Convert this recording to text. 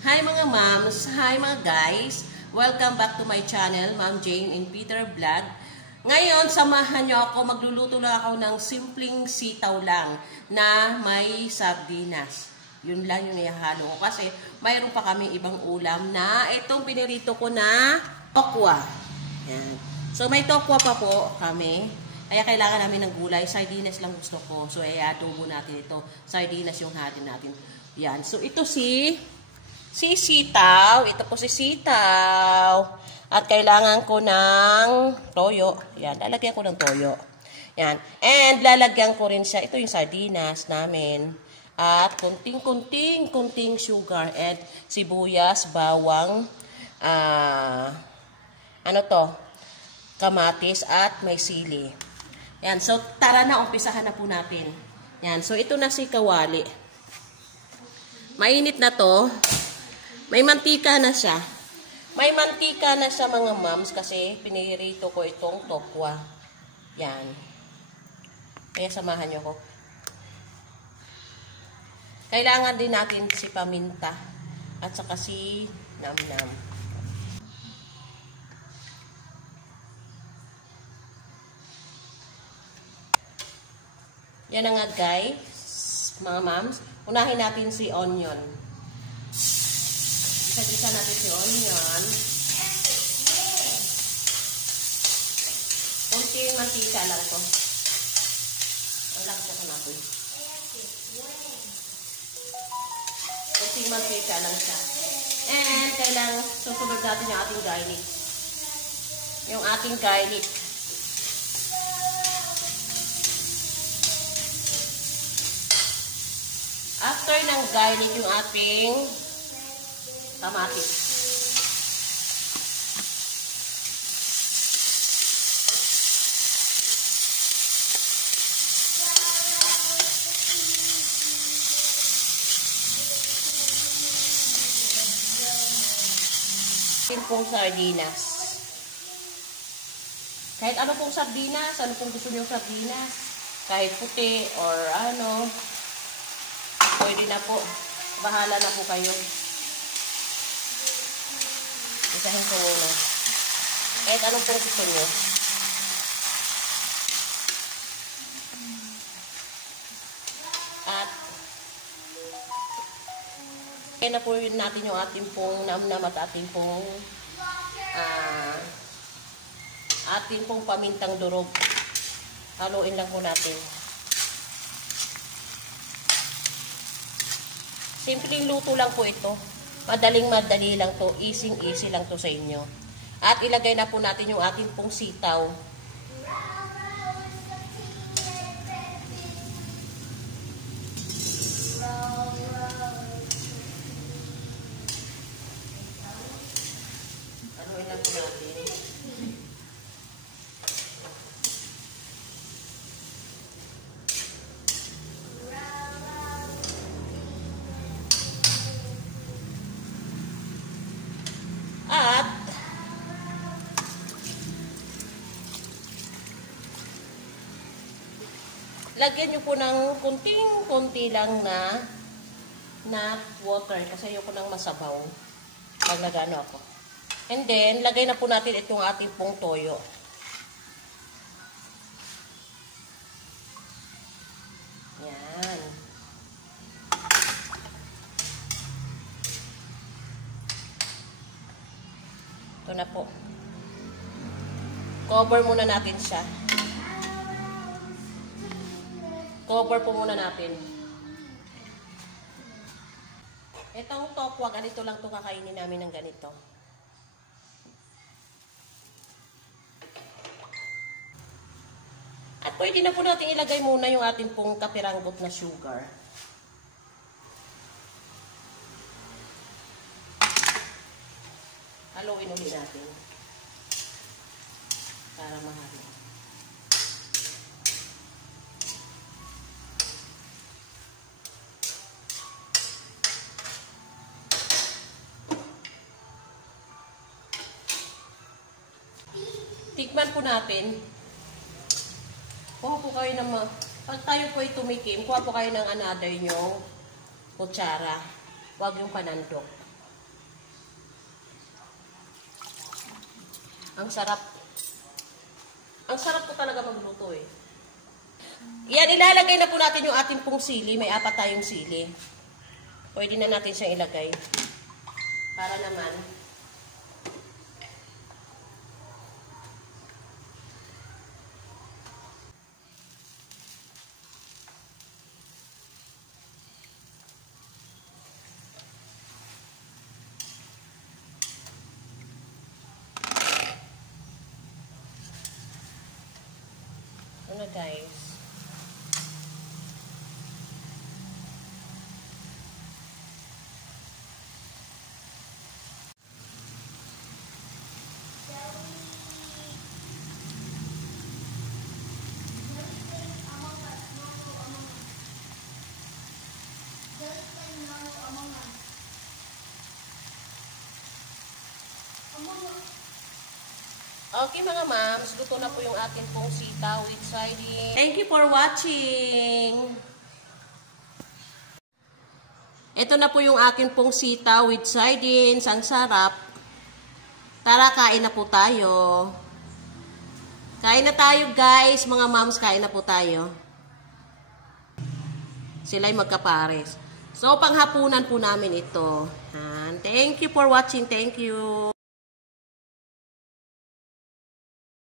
Hi mga moms, hi mga guys. Welcome back to my channel, Ma'am Jane and Peter Vlog. Ngayon, samahan nyo ako, magluluto lang ako ng simpleng sitaw lang na may sardinas. Yun lang yung ihahalo ko kasi mayroon pa kami ibang ulam na itong pinirito ko na tokwa. Yan. So may tokwa pa po kami. Kaya kailangan namin ng gulay. Sardinas lang gusto ko. So adobo natin ito. Sardinas yung hatin natin. Yan. So ito si sitaw. Ito po si sitaw. At kailangan ko ng toyo. Yan. Lalagyan ko ng toyo. Yan. And lalagyan ko rin siya. Ito yung sardinas namin. At kunting sugar. And sibuyas, bawang, kamatis at may sili. Yan. So tara na. Umpisahan na po natin. Yan. So ito na si kawali. Mainit na to. May mantika na siya. May mantika na siya mga moms kasi pinirito ko itong tokwa. Yan. Kaya samahan nyo ko. Kailangan din natin si paminta at saka si namnam. Yan na nga guys, mga moms. Unahin natin si onion. Isa-isa natin si onion. Kunting mantika lang to. Ang lagsa ko natin. Kunting mantika lang siya. And kailangan susunod natin yung ating garlic. Yung ating garlic. After ng garlic yung ating kamatis. Yung pong sardinas. Kahit ano pong sardinas, ano pong gusto nyo sardinas. Kahit puti or ano. Pwede na po. Bahala na po kayo. Isahin ko muna. Kahit anong pong gusto nyo. At kaya na po natin yung ating pong namnam at ating pong pamintang durog. Haluin lang po natin. Simpleng luto lang po ito. Madaling-madali lang to. Easy-easy lang to sa inyo. At ilagay na po natin yung ating pong sitaw. Haluin lang po natin. At lagyan nyo po ng kunting-kunti lang na water kasi ayoko nang masabaw pag nagano ako. And then, lagay na po natin itong ating pong toyo. Yan. Ito na po. Cover muna natin siya. Cover po muna natin. Itong tokwa, ganito lang ito kakainin namin ng ganito. At pwede na po natin ilagay muna yung ating pong kapiranggot na sugar. Haluin ulit natin. Para mahalo. Tikman po natin. Kuha po kayo ng pag tayo po ay tumikim, kuha po kayo ng another nyong kutsara. Huwag yung panandok. Ang sarap. Ang sarap po talaga magluto eh. Yan, ilalagay na po natin yung ating pong sili. May 4 tayong sili. Pwede na natin siyang ilagay. Para naman. Ano guys? Okay mga mams, luto na po yung ating pong sitaw with sardine. Thank you for watching! Ito na po yung aking pong sitaw with sardines. Ang sarap. Tara, kain na po tayo. Kain na tayo guys. Mga moms, kain na po tayo. Sila'y magkapares. So, panghapunan po namin ito. Thank you for watching. Thank you.